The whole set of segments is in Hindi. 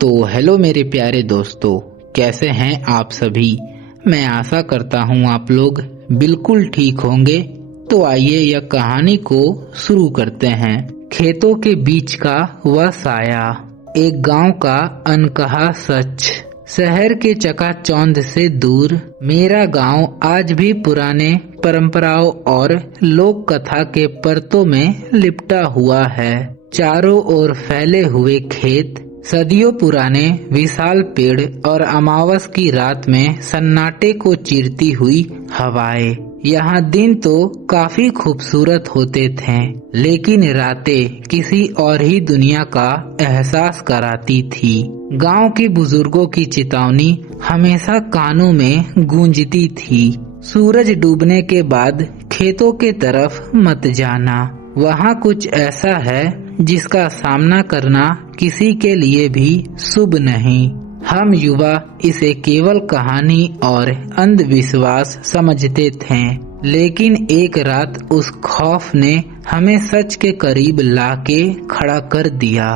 तो हेलो मेरे प्यारे दोस्तों, कैसे हैं आप सभी। मैं आशा करता हूं आप लोग बिल्कुल ठीक होंगे। तो आइए यह कहानी को शुरू करते हैं। खेतों के बीच का वह साया, एक गांव का अनकहा सच। शहर के चकाचौंध से दूर मेरा गांव आज भी पुराने परंपराओं और लोक कथा के परतों में लिपटा हुआ है। चारों ओर फैले हुए खेत, सदियों पुराने विशाल पेड़ और अमावस की रात में सन्नाटे को चीरती हुई हवाएं। यहाँ दिन तो काफी खूबसूरत होते थे, लेकिन रातें किसी और ही दुनिया का एहसास कराती थी। गांव के बुजुर्गों की चेतावनी हमेशा कानों में गूंजती थी। सूरज डूबने के बाद खेतों के तरफ मत जाना, वहाँ कुछ ऐसा है जिसका सामना करना किसी के लिए भी शुभ नहीं। हम युवा इसे केवल कहानी और अंधविश्वास समझते थे, लेकिन एक रात उस खौफ ने हमें सच के करीब लाके खड़ा कर दिया।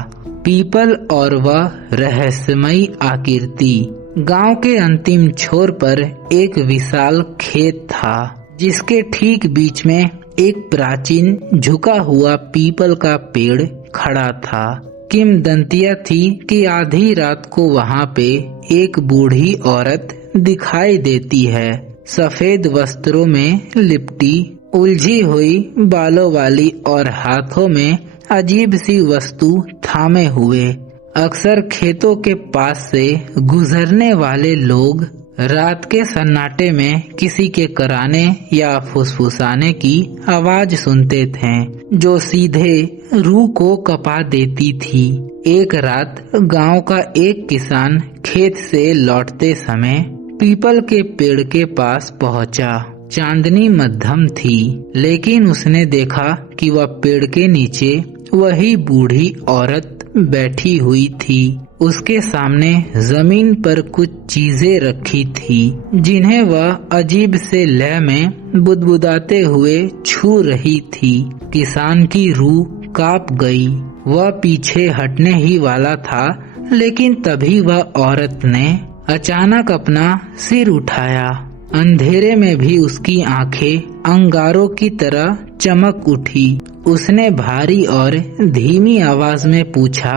पीपल और वह रहस्यमयी आकृति। गांव के अंतिम छोर पर एक विशाल खेत था, जिसके ठीक बीच में एक प्राचीन झुका हुआ पीपल का पेड़ खड़ा था। किंवदंतियां थी कि आधी रात को वहाँ पे एक बूढ़ी औरत दिखाई देती है, सफेद वस्त्रों में लिपटी, उलझी हुई बालों वाली और हाथों में अजीब सी वस्तु थामे हुए। अक्सर खेतों के पास से गुजरने वाले लोग रात के सन्नाटे में किसी के कराने या फुसफुसाने की आवाज सुनते थे, जो सीधे रूह को कपा देती थी। एक रात गांव का एक किसान खेत से लौटते समय पीपल के पेड़ के पास पहुंचा। चांदनी मध्यम थी, लेकिन उसने देखा कि वह पेड़ के नीचे वही बूढ़ी औरत बैठी हुई थी। उसके सामने जमीन पर कुछ चीजें रखी थी, जिन्हें वह अजीब से लय में बुदबुदाते हुए छू रही थी। किसान की रूह कांप गई। वह पीछे हटने ही वाला था, लेकिन तभी वह औरत ने अचानक अपना सिर उठाया। अंधेरे में भी उसकी आंखें अंगारों की तरह चमक उठी। उसने भारी और धीमी आवाज में पूछा,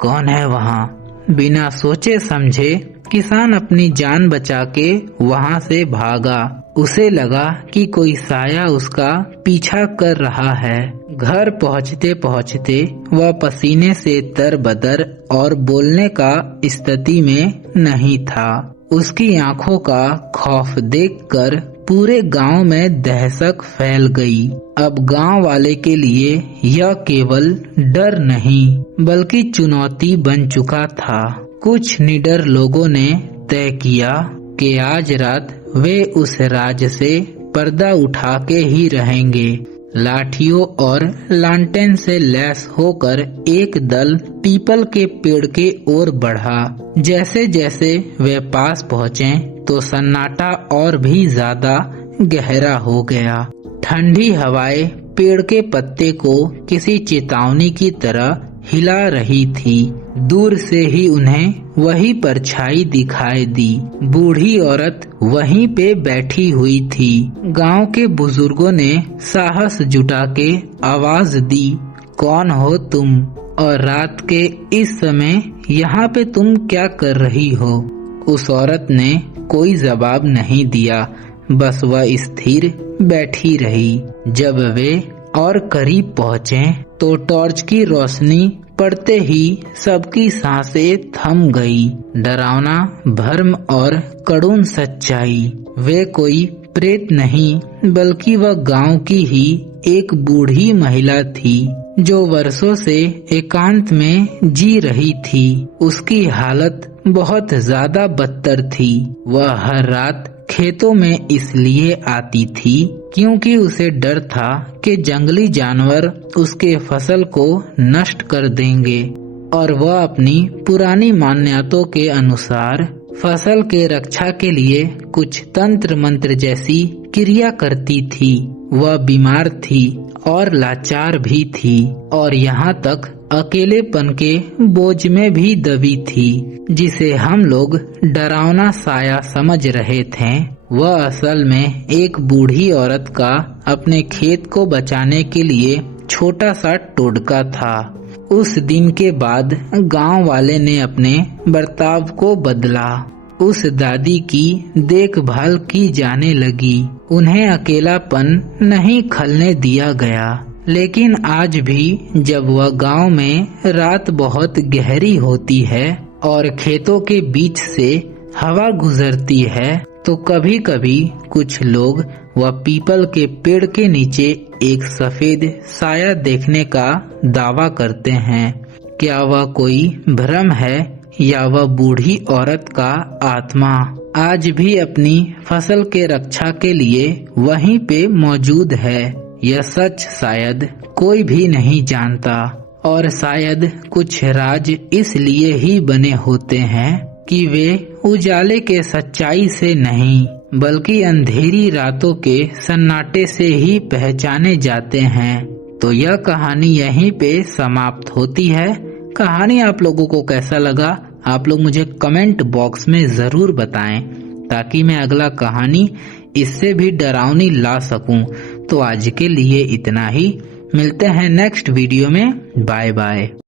कौन है वहाँ? बिना सोचे समझे किसान अपनी जान बचा के वहाँ से भागा। उसे लगा कि कोई साया उसका पीछा कर रहा है। घर पहुँचते पहुँचते वह पसीने से तरबतर और बोलने का स्थिति में नहीं था। उसकी आंखों का खौफ देखकर पूरे गांव में दहशत फैल गई। अब गांव वाले के लिए यह केवल डर नहीं, बल्कि चुनौती बन चुका था। कुछ निडर लोगों ने तय किया कि आज रात वे उस राज से पर्दा उठा के ही रहेंगे। लाठियों और लालटेन से लैस होकर एक दल पीपल के पेड़ के ओर बढ़ा। जैसे जैसे वे पास पहुँचे तो सन्नाटा और भी ज्यादा गहरा हो गया। ठंडी हवाएं पेड़ के पत्ते को किसी चेतावनी की तरह हिला रही थी। दूर से ही उन्हें वही परछाई दिखाई दी। बूढ़ी औरत वहीं पे बैठी हुई थी। गांव के बुजुर्गों ने साहस जुटा के आवाज दी, कौन हो तुम? और रात के इस समय यहाँ पे तुम क्या कर रही हो? उस औरत ने कोई जवाब नहीं दिया, बस वह स्थिर बैठी रही। जब वे और करीब पहुँचे तो टॉर्च की रोशनी पड़ते ही सबकी सांसें थम गई। डरावना भर्म और कड़ून सच्चाई। वे कोई प्रेत नहीं, बल्कि वह गांव की ही एक बूढ़ी महिला थी, जो वर्षों से एकांत में जी रही थी। उसकी हालत बहुत ज्यादा बदतर थी। वह हर रात खेतों में इसलिए आती थी क्योंकि उसे डर था कि जंगली जानवर उसके फसल को नष्ट कर देंगे, और वह अपनी पुरानी मान्यताओं के अनुसार फसल के रक्षा के लिए कुछ तंत्र मंत्र जैसी क्रिया करती थी। वह बीमार थी और लाचार भी थी, और यहाँ तक अकेलेपन के बोझ में भी दबी थी। जिसे हम लोग डरावना साया समझ रहे थे, वह असल में एक बूढ़ी औरत का अपने खेत को बचाने के लिए छोटा सा टोटका था। उस दिन के बाद गांव वाले ने अपने बर्ताव को बदला। उस दादी की देखभाल की जाने लगी। उन्हें अकेलापन नहीं खलने दिया गया। लेकिन आज भी जब वह गांव में रात बहुत गहरी होती है और खेतों के बीच से हवा गुजरती है, तो कभी कभी कुछ लोग वह पीपल के पेड़ के नीचे एक सफेद साया देखने का दावा करते हैं। क्या वह कोई भ्रम है या वह बूढ़ी औरत का आत्मा आज भी अपनी फसल के रक्षा के लिए वहीं पे मौजूद है? यह सच शायद कोई भी नहीं जानता, और शायद कुछ राज इसलिए ही बने होते हैं कि वे उजाले के सच्चाई से नहीं बल्कि अंधेरी रातों के सन्नाटे से ही पहचाने जाते हैं। तो यह कहानी यहीं पे समाप्त होती है। कहानी आप लोगों को कैसा लगा, आप लोग मुझे कमेंट बॉक्स में जरूर बताएं, ताकि मैं अगला कहानी इससे भी डरावनी ला सकूं। तो आज के लिए इतना ही। मिलते हैं नेक्स्ट वीडियो में। Bye bye.